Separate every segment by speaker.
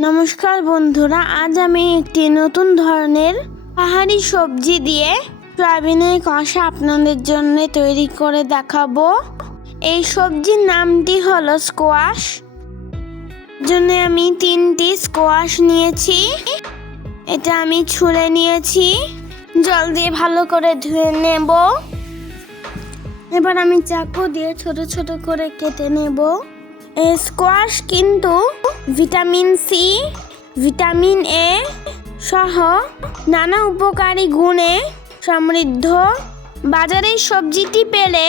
Speaker 1: নমস্কার বন্ধুরা, আজ আমি একটি নতুন ধরনের পাহাড়ি সবজি দিয়ে সয়াবিনের কষা আপনাদের জন্য তৈরি করে দেখাবো। এই সবজির নামটি হলো স্কোয়াশ। জন্য আমি তিনটি স্কোয়াশ নিয়েছি। এটা আমি ছুঁড়ে নিয়েছি। জল দিয়ে ভালো করে ধুয়ে নেব। এবার আমি চাকু দিয়ে ছোট ছোট করে কেটে নেব। স্কোয়াশ কিন্তু ভিটামিন সি ভিটামিন এ সহ নানা উপকারী গুণে সমৃদ্ধ। বাজারে সবজিটি পেলে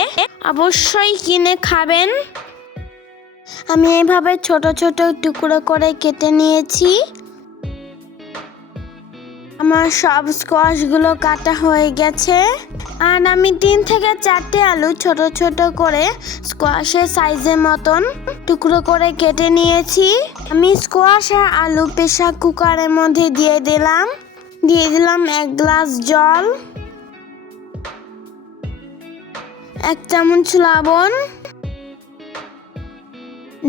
Speaker 1: অবশ্যই কিনে খাবেন। আমি এইভাবে ছোট ছোট টুকরো করে কেটে নিয়েছি। আমার সব স্কোয়াশগুলো কাটা হয়ে গেছে। আর আমি তিন থেকে চারটে আলু ছোট ছোট করে স্কোয়াশের সাইজের মতন টুকরো করে কেটে নিয়েছি। আমি স্কোয়াশ আর আলু প্রেশার কুকারের মধ্যে দিয়ে দিলাম। দিয়ে দিলাম এক গ্লাস জল। এক চামচ লবণ।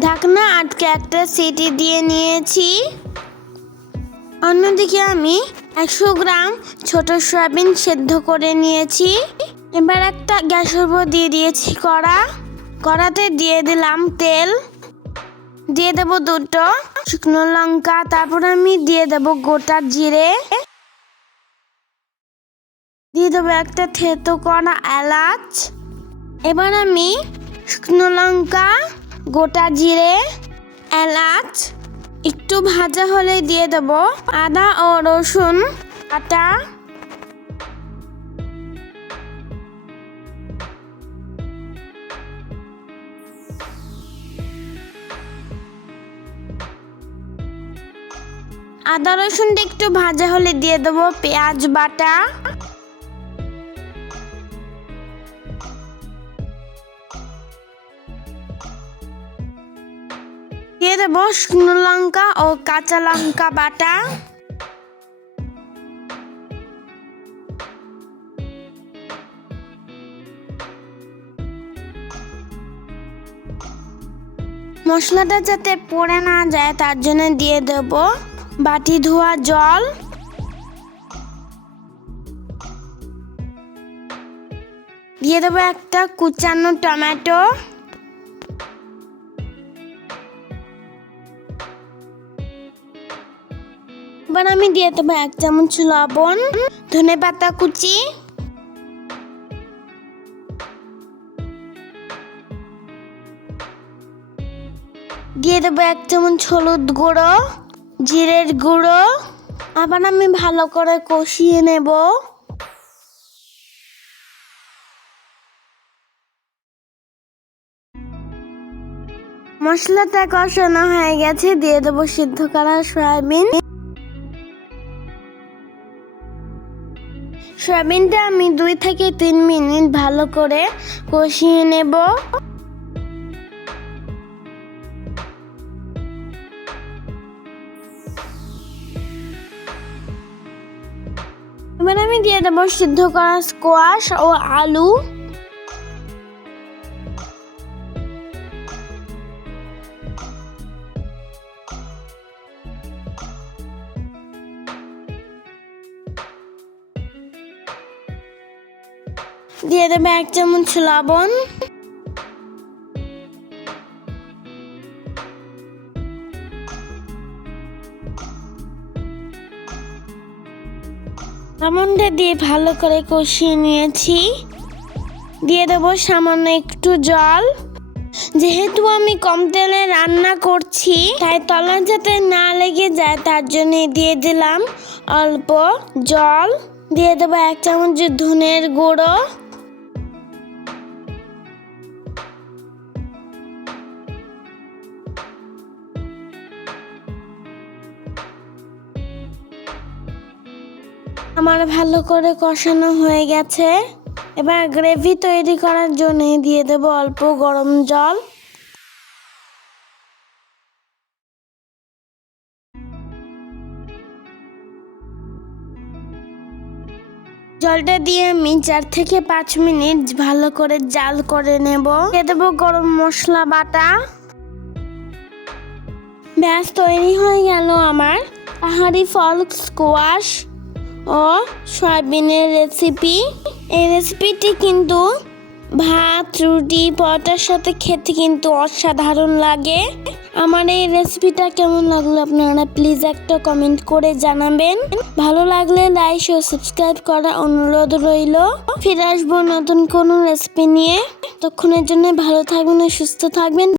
Speaker 1: ঢাকনা আটকে একটা সিটি দিয়ে নিয়েছি। অন্যদিকে আমি একশো গ্রাম ছোট সয়াবিন সেদ্ধ করে নিয়েছি। এবার একটা গ্যাসের উপর দিয়ে দিয়েছি কড়া। কড়াতে দিয়ে দিলাম তেল। দিয়ে দেবো দুটো শুকনো লঙ্কা। তারপর আমি দিয়ে দেবো গোটা জিরে। দিয়ে দেবো একটা থেতো করা এলাচ। এবার আমি শুকনো লঙ্কা, গোটা জিরে, এলাচ একটু ভাজা হলে দিয়ে দেব। আদা ও রসুন আটা আদা রসুনটা একটু ভাজা হলে দিয়ে দেবো পেঁয়াজ বাটা। দিয়ে দেবো শুকনো লঙ্কা ও কাঁচা লঙ্কা বাটা। মশলাটা যাতে পড়ে না যায়, তার জন্য দিয়ে দেব বাটি ধোয়া জল। দিয়ে দেবো একটা কুচানো টমেটো। এবার আমি দিয়ে দেবো এক চামচ লবণ, ধনে পাতা কুচি। দিয়ে দেবো এক চামচ হলুদ গুঁড়ো, জিরের গুঁড়ো। আবার আমি ভালো করে কষিয়ে নেব। মশলাটা কষানো হয়ে গেছে, দিয়ে দেবো সিদ্ধ করা সয়াবিন। সয়াবিনটা আমি দুই থেকে তিন মিনিট ভালো করে কষিয়ে নেব। এবার আমি দিয়ে দেবো সিদ্ধ করা স্কোয়াশ ও আলু। দিয়ে দেবে এক চামচ লবণ। লবণটা দিয়ে ভালো করে কষিয়ে নিয়েছি। দিয়ে দেবো সামান্য একটু জল। যেহেতু আমি কম তেলে রান্না করছি, তাই তলা যাতে না লেগে যায়, তার জন্য দিয়ে দিলাম অল্প জল। দিয়ে দেবো এক চামচ ধনের গুঁড়ো। আমার ভালো করে কষানো হয়ে গেছে। এবার গ্রেভি তৈরি করার জন্য দিয়ে দেব অল্প গরম জল। জলটা দিয়ে আমি চার থেকে পাঁচ মিনিট ভালো করে জাল করে নেব। দিয়ে দেবো গরম মশলা বাটা। ব্যাস, তৈরি হয়ে গেল আমার পাহাড়ি ফল স্কোয়াশ ও সয়াবিনের রেসিপি এই রেসিপিটি কিন্তু ভাত, রুটি, পরোটার সাথে খেতে কিন্তু অসাধারণ লাগে। আমার এই রেসিপিটা কেমন লাগল আপনারা প্লিজ একটা কমেন্ট করে জানাবেন। ভালো লাগলে লাইক ও সাবস্ক্রাইব করা অনুরোধ রইল। ফিরে আসব নতুন কোনো রেসিপি নিয়ে। ততক্ষণের জন্য ভালো থাকবেন, সুস্থ থাকবেন।